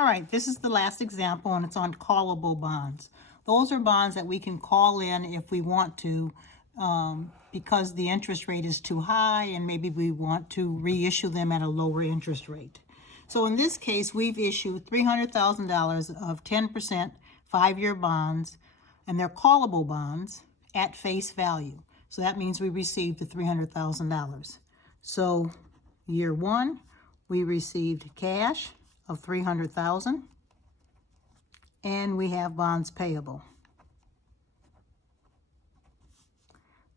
All right, this is the last example, and it's on callable bonds. Those are bonds that we can call in if we want to, because the interest rate is too high and maybe we want to reissue them at a lower interest rate. So in this case, we've issued $300,000 of 10% 5-year bonds, and they're callable bonds at face value. So that means we received the $300,000. So year one, we received cash of $300,000, and we have bonds payable,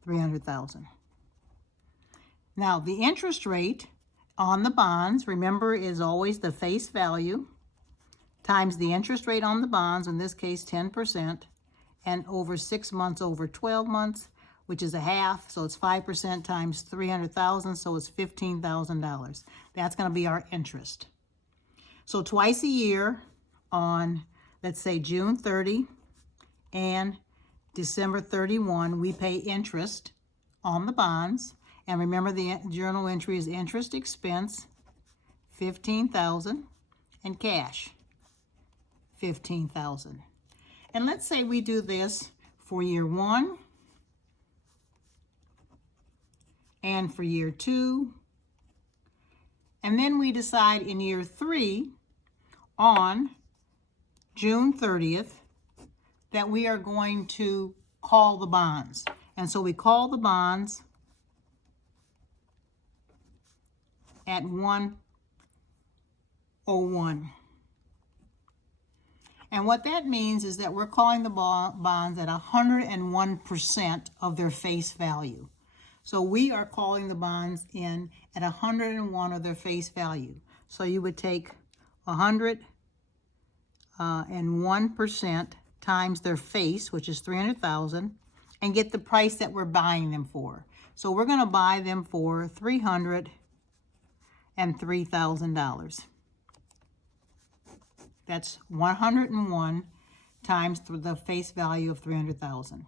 $300,000. Now the interest rate on the bonds, remember, is always the face value times the interest rate on the bonds, in this case 10%, and over 6 months over 12 months, which is a half, so it's 5% times 300,000, so it's $15,000. That's going to be our interest. So twice a year on, let's say, June 30 and December 31, we pay interest on the bonds. And remember, the journal entry is interest expense, $15,000, and cash, $15,000. And let's say we do this for year one and for year two. And then we decide in year three, on June 30th, that we are going to call the bonds. And so we call the bonds at 101. And what that means is that we're calling the bonds at 101% of their face value. So we are calling the bonds in at 101 of their face value. So you would take 101% times their face, which is 300,000, and get the price that we're buying them for. So we're going to buy them for $303,000. That's 101 times the face value of 300,000.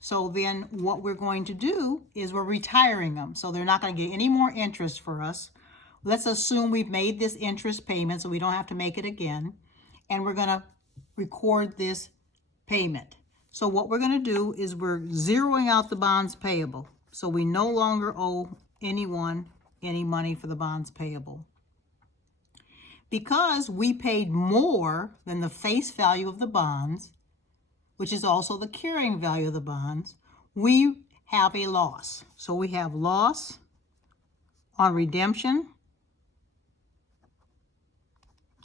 So then what we're going to do is we're retiring them. So they're not going to get any more interest for us. Let's assume we've made this interest payment so we don't have to make it again. And we're going to record this payment. So what we're going to do is we're zeroing out the bonds payable. So we no longer owe anyone any money for the bonds payable. Because we paid more than the face value of the bonds, which is also the carrying value of the bonds, we have a loss. So we have loss on redemption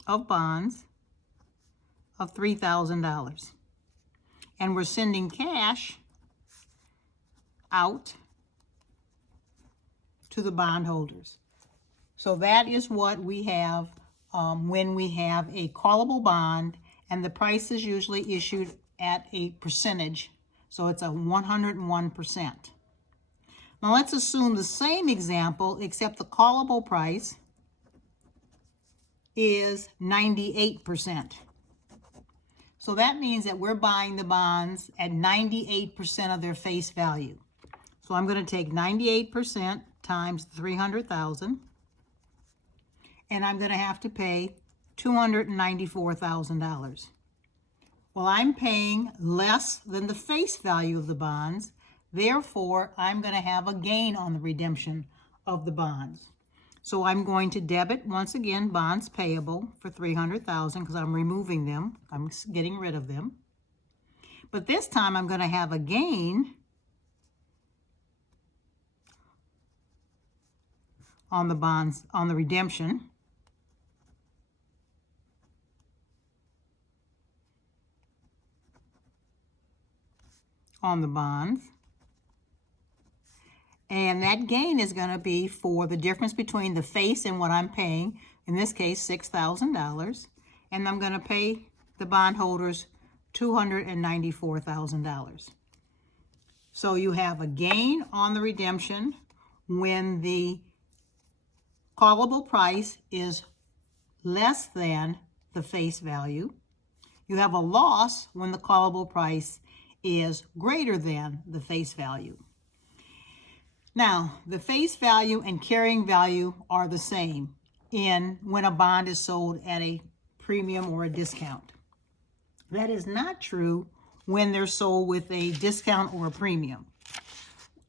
of bonds of $3,000. And we're sending cash out to the bondholders. So that is what we have when we have a callable bond, and the price is usually issued at a percentage, so it's a 101%. Now let's assume the same example, except the callable price is 98%. So that means that we're buying the bonds at 98% of their face value. So I'm going to take 98% times 300,000, and I'm going to have to pay $294,000. Well, I'm paying less than the face value of the bonds, therefore I'm going to have a gain on the redemption of the bonds. So I'm going to debit, once again, bonds payable for $300,000 because I'm removing them. I'm getting rid of them. But this time I'm going to have a gain on the bonds, on the redemption. On the bonds. And that gain is going to be for the difference between the face and what I'm paying, in this case $6,000, and I'm going to pay the bondholders $294,000. So you have a gain on the redemption when the callable price is less than the face value. You have a loss when the callable price is greater than the face value. Now, the face value and carrying value are the same when a bond is sold at a premium or a discount. That is not true when they're sold with a discount or a premium.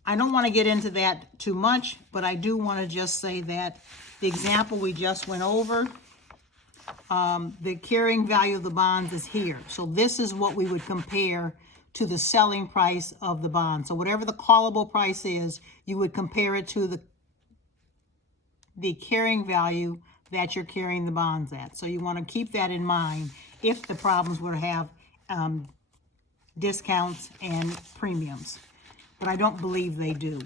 I don't want to get into that too much, but I do want to just say that the example we just went over, the carrying value of the bonds is here. So this is what we would compare to the selling price of the bond. So whatever the callable price is, you would compare it to the carrying value that you're carrying the bonds at. So you want to keep that in mind if the problems were to have discounts and premiums. But I don't believe they do.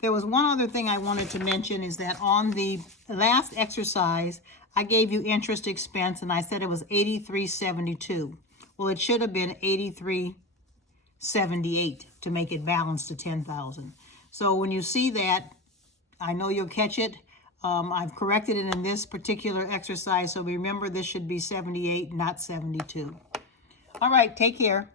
There was one other thing I wanted to mention is that on the last exercise, I gave you interest expense and I said it was $83.72. Well, it should have been $83.78 to make it balance to $10,000. So when you see that, I know you'll catch it. I've corrected it in this particular exercise, so remember this should be 78, not 72. All right, take care.